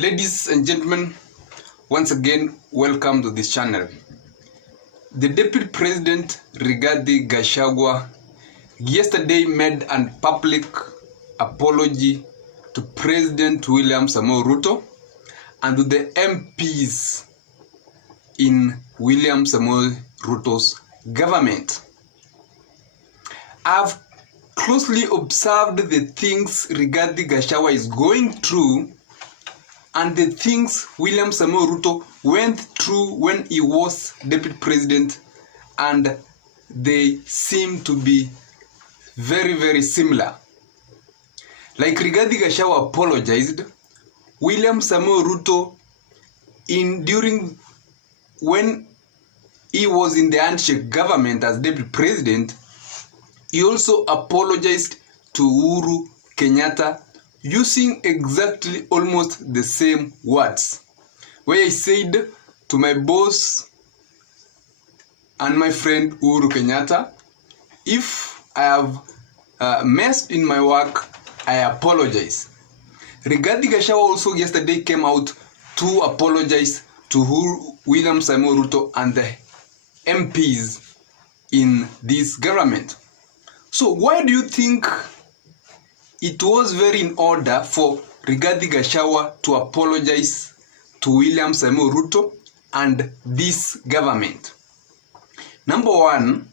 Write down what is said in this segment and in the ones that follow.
Ladies and gentlemen, once again, welcome to this channel. The Deputy President Rigathi Gachagua yesterday made a public apology to President William Samoei Ruto and to the MPs in William Samoei Ruto's government. I've closely observed the things Rigathi Gachagua is going through and the things William Samoei Ruto went through when he was deputy president, and they seem to be very similar. Like Rigathi Gachagua apologized, William Samoei Ruto during when he was in the handshake government as deputy president, he also apologized to Uhuru Kenyatta using exactly almost the same words, where he said to my boss and my friend Uhuru Kenyatta, if I have messed in my work, I apologize. Rigathi Gachagua also yesterday came out to apologize to William Samoei Ruto and the MPs in this government. So why do you think it was very in order for Rigathi Gachagua to apologize to William Samoei Ruto and this government? Number one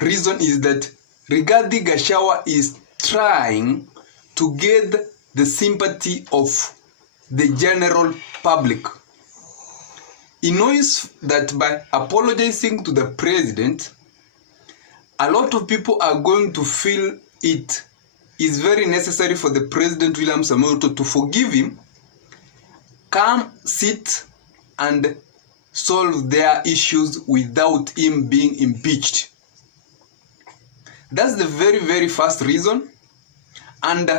reason is that Rigathi Gachagua is trying to get the sympathy of the general public. He knows that by apologizing to the president, a lot of people are going to feel it is very necessary for the President William Samoei Ruto to forgive him, come sit and solve their issues without him being impeached. That's the very first reason. And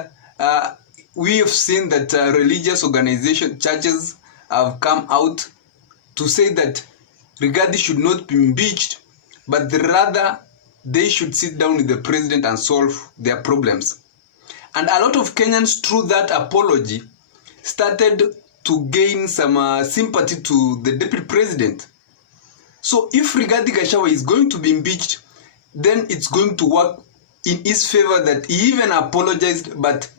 we have seen that religious organizations, churches have come out to say that Rigathi should not be impeached, but rather they should sit down with the president and solve their problems. And a lot of Kenyans, through that apology, started to gain some sympathy to the deputy president. So if Rigathi Gachagua is going to be impeached, then it's going to work in his favor that he even apologized, but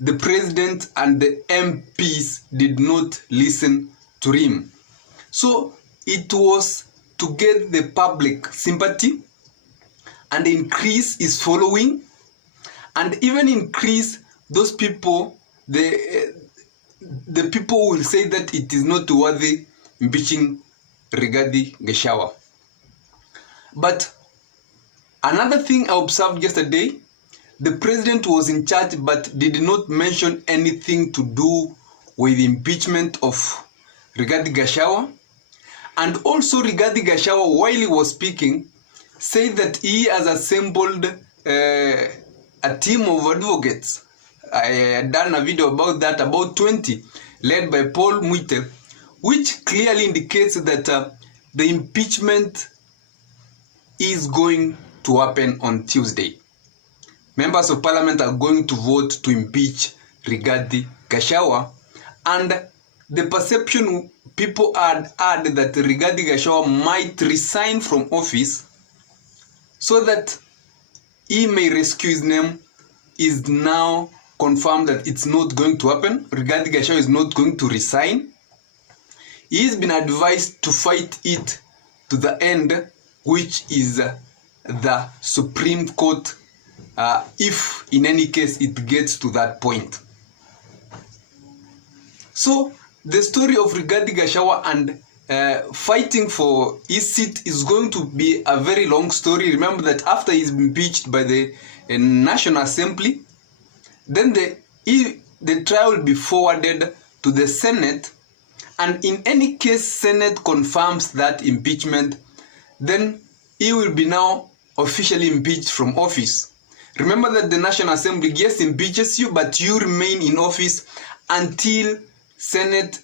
the president and the MPs did not listen to him. So it was to get the public sympathy and increase his following, and even increase those people, the people will say that it is not worthy impeaching Rigathi Gachagua. But another thing I observed yesterday, the president was in charge but did not mention anything to do with the impeachment of Rigathi Gachagua. And also Rigathi Gachagua, while he was speaking, said that he has assembled a team of advocates. I had done a video about that, about 20, led by Paul Muite, which clearly indicates that the impeachment is going to happen on Tuesday. Members of Parliament are going to vote to impeach Rigathi Gachagua, and the perception people had that Rigathi Gachagua might resign from office so that he may rescue his name is now confirmed that it's not going to happen. Rigathi Gachagua is not going to resign. He has been advised to fight it to the end, which is the Supreme Court, if in any case it gets to that point. So the story of Rigathi Gachagua and fighting for his seat is going to be a very long story. Remember that after he's been impeached by the National Assembly, then the trial will be forwarded to the Senate, and in any case Senate confirms that impeachment, then he will be now officially impeached from office. Remember that the National Assembly, yes, impeaches you, but you remain in office until Senate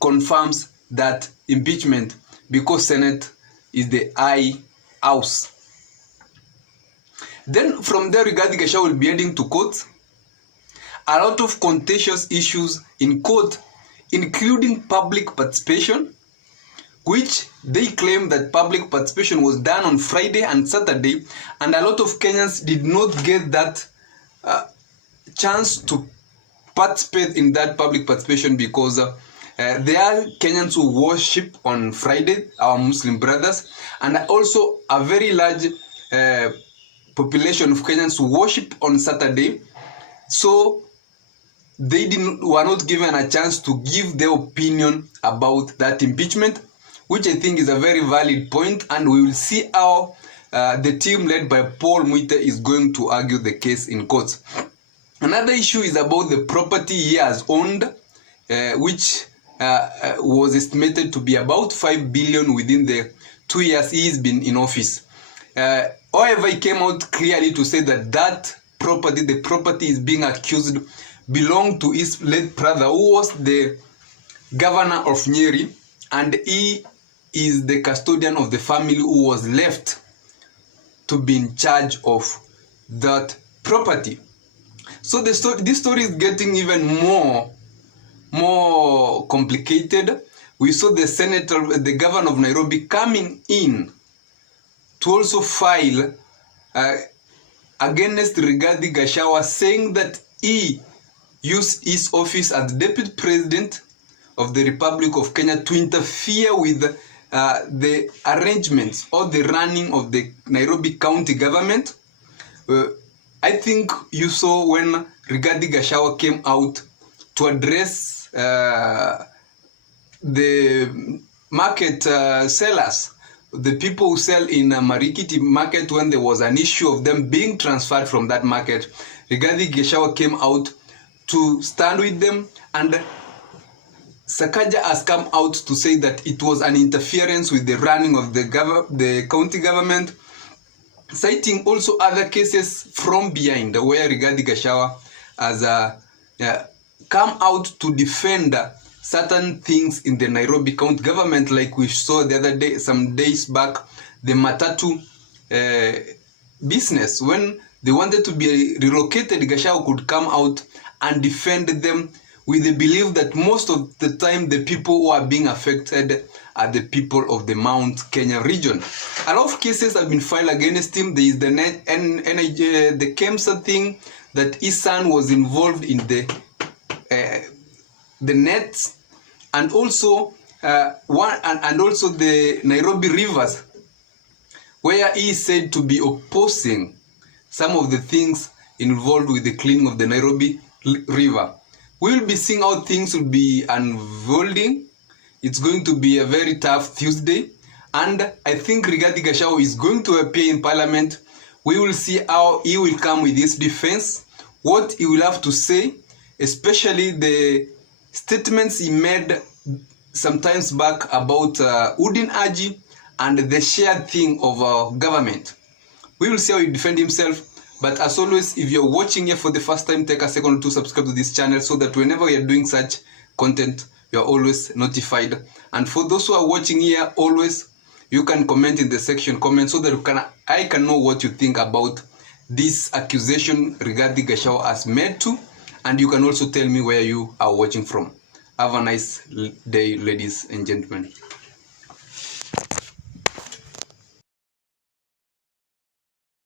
confirms that impeachment, because Senate is the high house. Then from there, Rigathi Gachagua will be heading to court. A lot of contentious issues in court including public participation, which they claim that public participation was done on Friday and Saturday, and a lot of Kenyans did not get that chance to participate in that public participation because there are Kenyans who worship on Friday, our Muslim brothers, and also a very large population of Kenyans who worship on Saturday. So they were not given a chance to give their opinion about that impeachment, which I think is a very valid point, and we will see how the team led by Paul Muite is going to argue the case in court. Another issue is about the property he has owned, which was estimated to be about 5 billion within the 2 years he's been in office. However, he came out clearly to say that the property is being accused belonged to his late brother, who was the governor of Nyeri, and he is the custodian of the family who was left to be in charge of that property. So this story is getting even more complicated. We saw the governor of Nairobi coming in to also file against Rigathi Gachagua, saying that he used his office as deputy president of the Republic of Kenya to interfere with the arrangements or the running of the Nairobi county government. I think you saw when Rigathi Gachagua came out to address the market sellers, the people who sell in Marikiti market, when there was an issue of them being transferred from that market. Rigathi Gachagua came out to stand with them, and Sakaja has come out to say that it was an interference with the running of the county government, citing also other cases from behind where Rigathi Gachagua has come out to defend certain things in the Nairobi county government, like we saw the other day, some days back, the matatu business. When they wanted to be relocated, Gachagua could come out and defend them with the belief that most of the time the people who are being affected are the people of the Mount Kenya region. A lot of cases have been filed against him. There is the KEMSA thing, that his son was involved in the nets, and also also the Nairobi rivers, where he is said to be opposing some of the things involved with the cleaning of the Nairobi river. We will be seeing how things will be unfolding. It's going to be a very tough Tuesday, and I think Rigathi Gachagua is going to appear in Parliament. We will see how he will come with his defense, what he will have to say, especially the statements he made sometimes back about Udin Aji and the shared thing of government. We will see how he defend himself. But as always, if you're watching here for the first time, take a second to subscribe to this channel so that whenever we are doing such content, you're always notified. And for those who are watching here, always, you can comment in the section comment so that I can know what you think about this accusation Rigathi Gachagua has made to, and you can also tell me where you are watching from. Have a nice day, ladies and gentlemen.